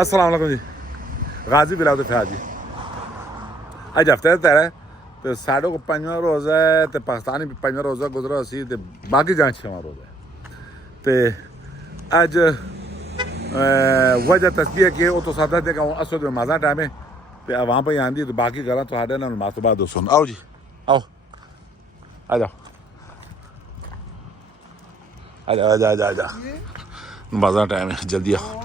السلام علیکم جی غازی بلاؤ فیاض جی اج ہفتے کا تیرا ہے تو ساڑھے کو 5واں روزہ ہے تو پاکستانی 5واں روزہ گزرا سی تو باقی جان 6واں روزہ ہے تو اج وجہ تصدیق ہے کہ وہ تو ساتھ دے کہ اصل میں مازا ٹائم ہے تو وہاں پہ آندی تو باقی گلا تو ہاڈے نال ماس بعد سن آؤ جی آؤ آ جاؤ آ جا آ جا آ جا آ جا مازا ٹائم ہے جلدی آؤ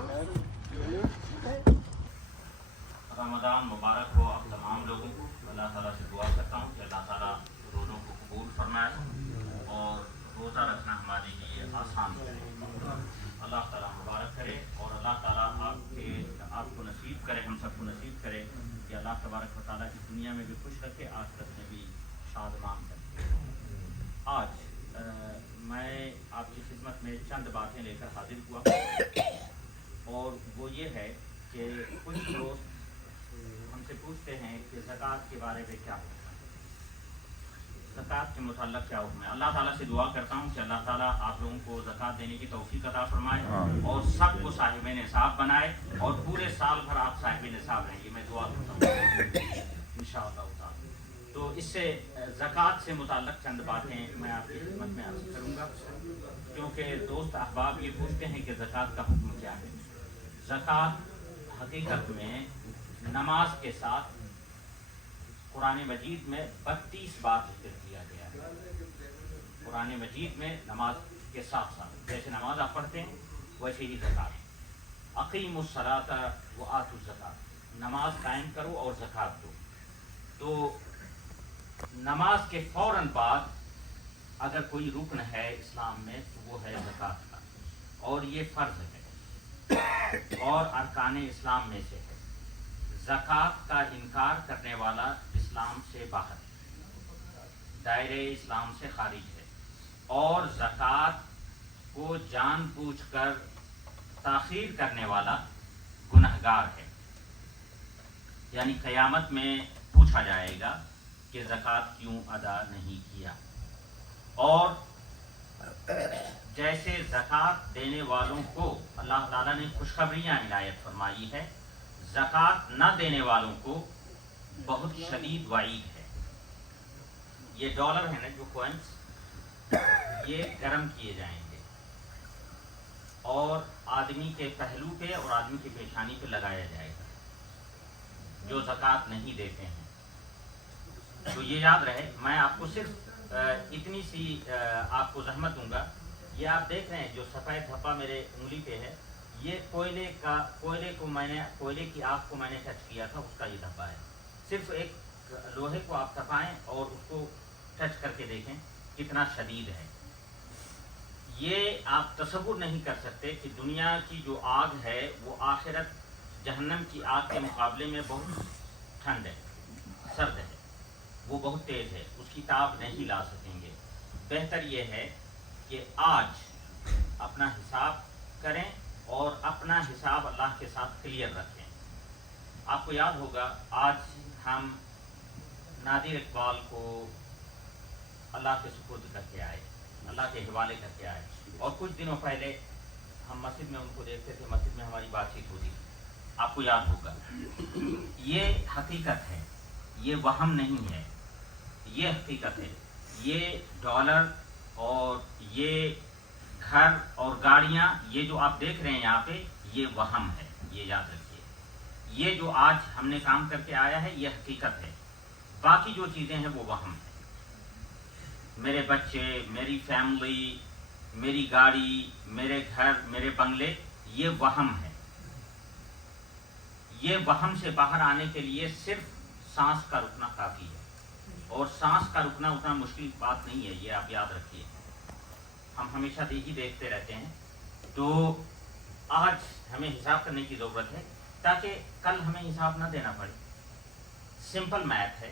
رمضان مبارک ہو اب تمام لوگوں کو اللہ تعالیٰ سے دعا کرتا ہوں کہ اللہ تعالیٰ روزوں کو قبول فرمائے اور روزہ رکھنا ہمارے لیے آسان کرے. اللہ تعالیٰ مبارک کرے اور اللہ تعالیٰ آپ کو نصیب کرے, ہم سب کو نصیب کرے کہ اللہ تبارک و تعالیٰ کی دنیا میں بھی خوش رکھے, آخرت میں بھی شادمان کرے. آج میں آپ کی خدمت میں چند باتیں لے کر حاضر ہوا اور وہ یہ ہے کہ کچھ دوست ہم سے پوچھتے ہیں کہ زکوٰۃ کے بارے میں کیا حکم ہے, زکوٰۃ کے متعلق کیا حکم ہے. اللہ تعالیٰ سے دعا کرتا ہوں کہ اللہ تعالیٰ آپ لوگوں کو زکوٰۃ دینے کی توفیق عطا فرمائے اور سب کو صاحب نصاب بنائے اور پورے سال بھر آپ صاحب نصاب رہیں. یہ میں دعا کرتا ہوں انشاءاللہ تعالیٰ. تو اس سے زکوٰۃ سے متعلق چند باتیں میں آپ کی خدمت میں عرض کروں گا, کیونکہ دوست احباب یہ پوچھتے ہیں کہ زکوٰۃ کا حکم کیا ہے. زکوٰۃ حقیقت میں نماز کے ساتھ قرآن مجید میں 32 بار ذکر کیا گیا ہے. قرآن مجید میں نماز کے ساتھ ساتھ جیسے نماز آپ پڑھتے ہیں ویسے ہی زکوٰۃ. اقیموا الصلاۃ وآتوا الزکاۃ, نماز قائم کرو اور زکوٰۃ دو. تو نماز کے فوراً بعد اگر کوئی رکن ہے اسلام میں تو وہ ہے زکوٰۃ کا, اور یہ فرض ہے اور ارکان اسلام میں سے ہے. زکوٰۃ کا انکار کرنے والا اسلام سے باہر, دائرے اسلام سے خارج ہے, اور زکوٰۃ کو جان بوجھ کر تاخیر کرنے والا گنہگار ہے. یعنی قیامت میں پوچھا جائے گا کہ زکوٰۃ کیوں ادا نہیں کیا. اور جیسے زکوٰۃ دینے والوں کو اللہ تعالیٰ نے خوشخبریاں عنایت فرمائی ہے, زکوٰۃ نہ دینے والوں کو بہت شدید وعید ہے. یہ ڈالر ہے نا جو کوئنس, یہ گرم کیے جائیں گے اور آدمی کے پہلو پہ اور آدمی کی پیشانی پہ لگایا جائے گا جو زکوٰۃ نہیں دیتے ہیں. تو یہ یاد رہے, میں آپ کو صرف اتنی سی آپ کو زحمت دوں گا. یہ آپ دیکھ رہے ہیں جو سفید دھبا میرے انگلی پہ ہے, یہ کوئلے کی آگ کو میں نے ٹچ کیا تھا, اس کا یہ دھبا ہے. صرف ایک لوہے کو آپ تپائیں اور اس کو ٹچ کر کے دیکھیں کتنا شدید ہے. یہ آپ تصور نہیں کر سکتے کہ دنیا کی جو آگ ہے وہ آخرت جہنم کی آگ کے مقابلے میں بہت ٹھنڈ ہے, سرد ہے, وہ بہت تیز ہے, اس کی تاب نہیں لا سکیں گے. بہتر یہ ہے کہ آج اپنا حساب کریں اور اپنا حساب اللہ کے ساتھ کلیئر رکھیں. آپ کو یاد ہوگا آج ہم نادر اقبال کو اللہ کے سپرد کر کے آئے, اللہ کے حوالے کر کے آئے, اور کچھ دنوں پہلے ہم مسجد میں ان کو دیکھتے تھے, مسجد میں ہماری بات چیت ہوتی, آپ کو یاد ہوگا. یہ حقیقت ہے, یہ وہم نہیں ہے, یہ حقیقت ہے. یہ ڈالر اور یہ گھر اور گاڑیاں, یہ جو آپ دیکھ رہے ہیں یہاں پہ, یہ وہم ہے, یہ یاد رکھیے. یہ جو آج ہم نے کام کر کے آیا ہے یہ حقیقت ہے, باقی جو چیزیں ہیں وہ وہم ہے. میرے بچے, میری فیملی, میری گاڑی, میرے گھر, میرے بنگلے, یہ وہم ہے. یہ وہم سے باہر آنے کے لیے صرف سانس کا رکنا کافی ہے, اور سانس کا رکنا اتنا مشکل بات نہیں ہے, یہ آپ یاد رکھیے. ہم ہمیشہ ہی دیکھتے رہتے ہیں. تو آج ہمیں حساب کرنے کی ضرورت ہے تاکہ کل ہمیں حساب نہ دینا پڑے. سمپل میتھ ہے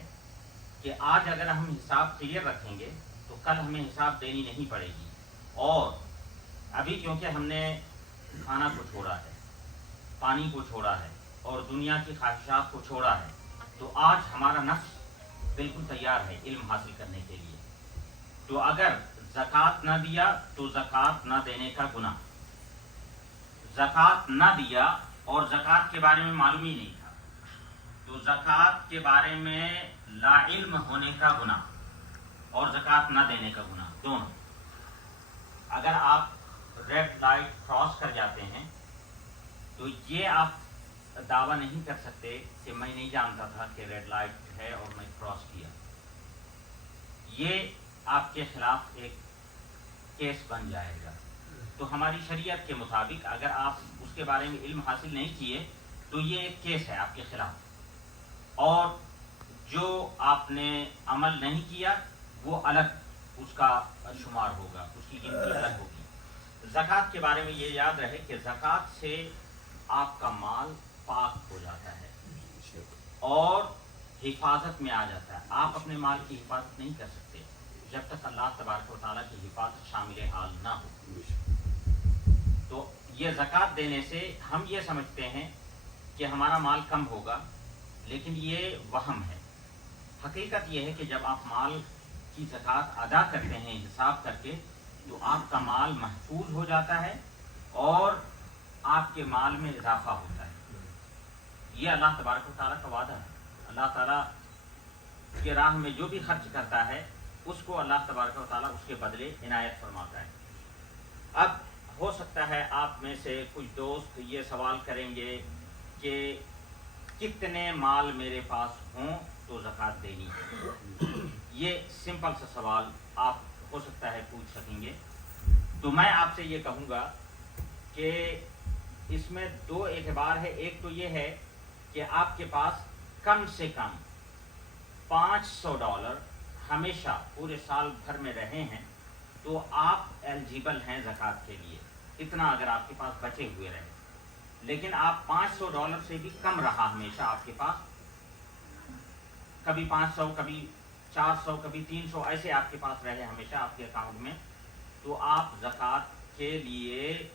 کہ آج اگر ہم حساب کلیئر رکھیں گے تو کل ہمیں حساب دینی نہیں پڑے گی. اور ابھی کیونکہ ہم نے کھانا کو چھوڑا ہے, پانی کو چھوڑا ہے اور دنیا کی خواہشات کو چھوڑا ہے, تو آج ہمارا نفس بالکل تیار ہے علم حاصل کرنے کے لیے. تو اگر زکوٰۃ نہ دیا تو زکوٰۃ نہ دینے کا گناہ, زکوٰۃ نہ دیا और ज़कात के बारे में मालूम ही नहीं था, तो ज़कात के बारे में लाइल्म होने का गुनाह और ज़कात ना देने का गुनाह दोनों। अगर आप रेड लाइट क्रॉस कर जाते हैं तो ये आप दावा नहीं कर सकते कि मैं नहीं जानता था कि रेड लाइट है और मैं क्रॉस किया। ये आपके खिलाफ एक केस बन जाएगा। तो हमारी शरीयत के मुताबिक अगर आप उसके बारे में इल्म हासिल नहीं किए तो ये एक केस है आपके खिलाफ, और जो आपने अमल नहीं किया वो अलग उसका शुमार होगा, उसकी गिनती अलग होगी। ज़कात के बारे में ये याद रहे कि ज़कात से आपका माल पाक हो जाता है और हिफाजत में आ जाता है। आप अपने माल की हिफाजत नहीं कर सकते जब तक अल्लाह तबारक व तआला की हिफाजत शामिल हाल ना हो। तो ये ज़कात देने से हम ये समझते हैं कि हमारा माल कम होगा, लेकिन ये वहम है। हकीकत ये है कि जब आप माल की ज़कात अदा करते हैं हिसाब करके, तो आपका माल महफूज हो जाता है और आपके माल में इजाफा होता है। ये अल्लाह तबारक व तआला का वादा है। अल्लाह ताला के राह में जो भी खर्च करता है उसको अल्लाह तबारक व तआला उसके बदले इनायत फरमाता है। अब हो सकता है आप में से कुछ दोस्त ये सवाल करेंगे कि कितने माल मेरे पास हों तो ज़कात देनी है। ये सिंपल सा सवाल आप हो सकता है पूछ सकेंगे। तो मैं आपसे ये कहूँगा कि इसमें दो एतबार है। एक तो ये है कि आपके पास कम से कम $500 हमेशा पूरे साल भर में रहे हैं तो आप एलिजिबल हैं ज़कात के लिए। इतना अगर आपके पास बचे हुए रहे, लेकिन आप $500 से भी कम रहा हमेशा आपके पास, कभी 500, कभी 400, कभी 300 ऐसे आपके पास रहे हमेशा आपके अकाउंट में, तो आप ज़कात के लिए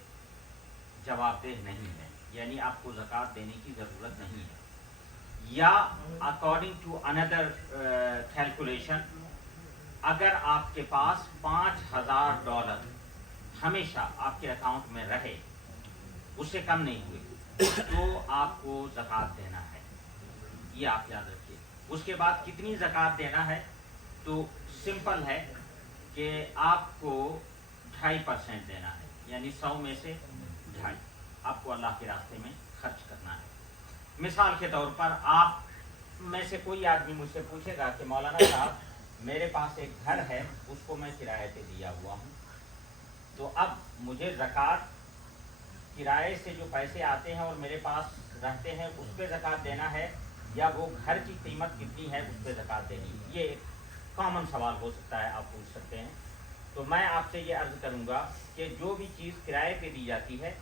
जवाबदेह नहीं है, यानी आपको ज़कात देने की ज़रूरत नहीं है। या अकॉर्डिंग टू अनदर कैलकुलेशन, अगर आपके पास $5000 हमेशा आपके अकाउंट में रहे, उससे कम नहीं हुए, तो आपको ज़कात देना है। ये आप याद रखिए। उसके बाद कितनी ज़कात देना है, तो सिंपल है कि आपको 2.5% देना है, यानी 100 में से 2.5 आपको अल्लाह के रास्ते में खर्च करना है। मिसाल के तौर पर आप में से कोई आदमी मुझसे पूछेगा कि मौलाना साहब मेरे पास एक घर है, उसको मैं किराए पे दिया हुआ हूँ, तो अब मुझे ज़कात किराए से जो पैसे आते हैं और मेरे पास रहते हैं उस पर ज़कात देना है, या वो घर की कीमत कितनी है उस पर ज़कात देनी है? ये एक कॉमन सवाल हो सकता है, आप पूछ सकते हैं। तो मैं आपसे ये अर्ज़ करूँगा कि जो भी चीज़ किराए पे दी जाती है,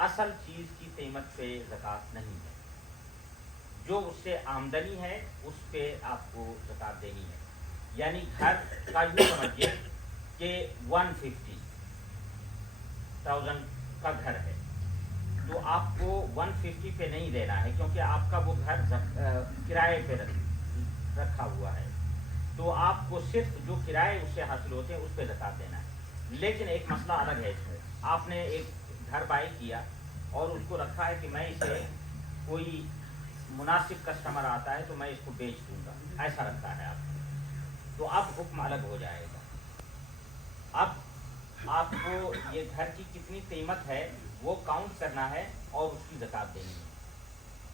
असल चीज़ की कीमत पे ज़कात नहीं है। जो उससे आमदनी है उस पर आपको ज़कात देनी है। यानी घर का यूँ समझिए कि 150,000 का घर है, तो आपको 150 पे नहीं देना है, क्योंकि आपका वो घर किराए पे रखा हुआ है। तो आपको सिर्फ जो किराए उससे हासिल होते हैं उस पर ज़कात देना है। लेकिन एक मसला अलग है इसमें, आपने एक घर बाई किया और उसको रखा है कि मैं इसे कोई मुनासिब कस्टमर आता है तो मैं इसको बेच दूंगा, ऐसा रखा है आपने, तो अब हुक्म अलग हो जाएगा। अब आपको ये घर की कितनी कीमत है वो काउंट करना है और उसकी ज़कात देनी है,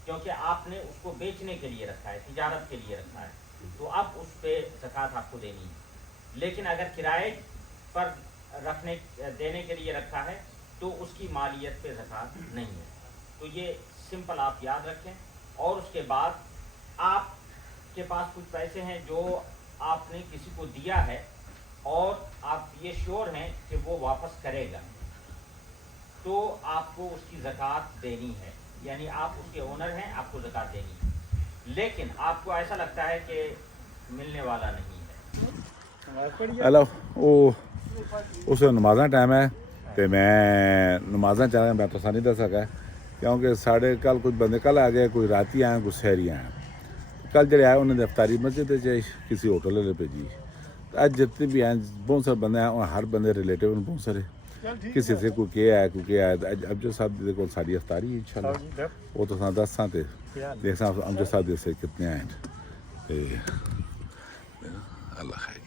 क्योंकि आपने उसको बेचने के लिए रखा है, तिजारत के लिए रखा है, तो अब उस पर ज़कात आपको देनी है। लेकिन अगर किराए पर देने के लिए रखा है तो उसकी मालियत पे ज़कात नहीं है। तो ये सिंपल आप याद रखें। और उसके बाद आपके पास कुछ पैसे हैं जो आपने किसी को दिया है और आप ये श्योर हैं कि वो वापस करेगा, तो आपको उसकी ज़कात देनी है, यानी आप उसके ओनर हैं, आपको ज़कात देनी है। लेकिन आपको ऐसा लगता है कि मिलने वाला नहीं है। हेलो, उस नमाज़ा टाइम है तो मैं नमाज़ा चाह रहा, मैं तो नहीं दस सका क्योंकि साढ़े कल कुछ बंदे कल आ गए, कोई राती आए, कुछ शहरी आए। कल जो आए उन्होंने अफ्तारी मस्जिद किसी होटल भेजी। अज जितने भी हैं बहुत सारे बंदे हैं, हर बंदे रिलेटिव बहुत सारे, ਕਿਸੇ ਸੇ ਕੋਈ ਕਿਹਾ ਹੈ ਕੋਈ ਕਿਹਾ ਹੈ ਅਮਜਦ ਸਾਹਿਬ ਦੇ ਕੋਲ ਸਾਡੀ ਅਫਤਾਰੀ ਇਨਸ਼ਾਅੱਲਾ ਉਹ ਤਾਂ ਦੱਸਾਂ ਤੇ ਦੇਖਾਂ ਅਮਜਦ ਸਾਹਿਬ ਦੇ ਸੇ ਕਿੰਨੇ ਆਏ ਤੇ ਅੱਲਾ ਖੈਰ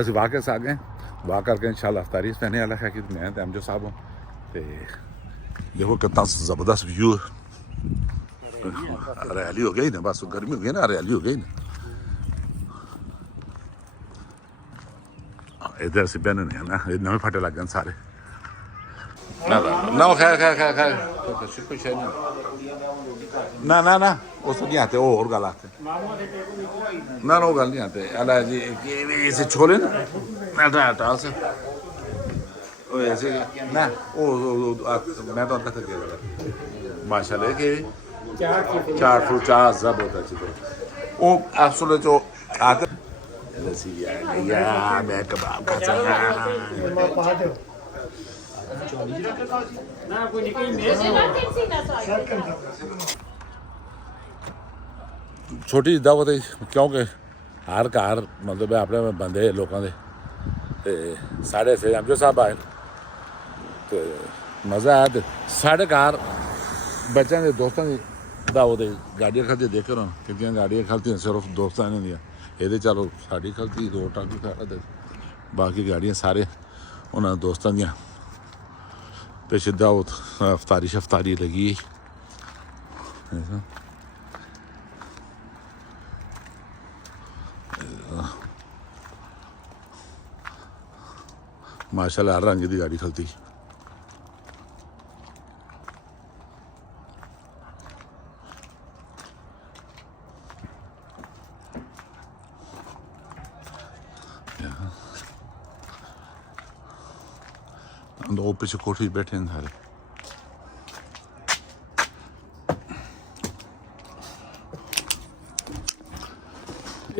ਅਸੀਂ ਵਾਕਿਆ ਆ ਗਏ ਵਾਹ ਕਰਕੇ ਇਨਸ਼ਾਅੱਲਾ ਅਫਤਾਰੀ ਸਨੇ ਅੱਲਾ ਖੈਰ ਮੈਂ ਤੇ ਅਮਜਦ ਸਾਹਿਬ ਤੇ ਦੇਖੋ ਕਿੰਨਾ ਜ਼ਬਰਦست ਵਿਊ हरियाली हो गई ना बस गर्मी हो गई ना हरियाली हो गई ना इधर से बहने नहीं है ना नवे फटे लग गए सारे ना खैर खैर खैर खैर कुछ है ना ना ना वो तो नहीं आते वो और गल आते ना वो गल नहीं आते अल्लाह जी ऐसे छोले ना टाल से ऐसे ना वो मैं तो अंदर तक गया माशाल्लाह के 4 फुट 4 زب ہوتا ہے وہ اصل جو آتے لسی یا میں کباب کھاتا ہوں ਛੋਟੀ ਦਾਵਤ ਹੈ ਕਿਉਂਕਿ ਹਰ ਘਰ ਮਤਲਬ ਆਪਣੇ ਬੰਦੇ ਲੋਕਾਂ ਦੇ ਤੇ ਸਾਡੇ ਸੇ ਅਮਜਦ ਸਾਹਿਬ ਆਏ ਤੇ ਮਜ਼ਾ ਆਇਆ ਤੇ ਸਾਡੇ ਘਰ ਬੱਚਿਆਂ ਦੇ ਦੋਸਤਾਂ ਦੀ दावत गाड़ियाँ खलती देखे ना कितनी गाड़ियाँ खलती सिर्फ दोस्तां ने दियां ये चलो साड़ी खलती दो टाकी खड़ा बाकी गाड़ियाँ सारे उन्होंने दोस्तों दियाँ तो सीधा अफतारी शफतारी लगी माशाल्लाह हर रंग की गाड़ी खलती वो पीछे कोठी बैठे हैं सारे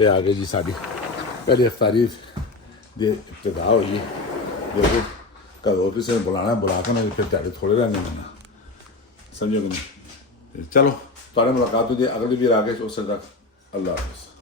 ये आ गई जी साड़ी पहले अफ्तारी दे इब्तिदा हुई देखो कल ऑफिस में बुलाना बुला कर ना फिर त्यारे थोड़े रहने देना समझो कि नहीं चलो तुम्हारी मुलाकात होगी अगली भी आ गए उससे तक अल्लाह हाफ़िज़।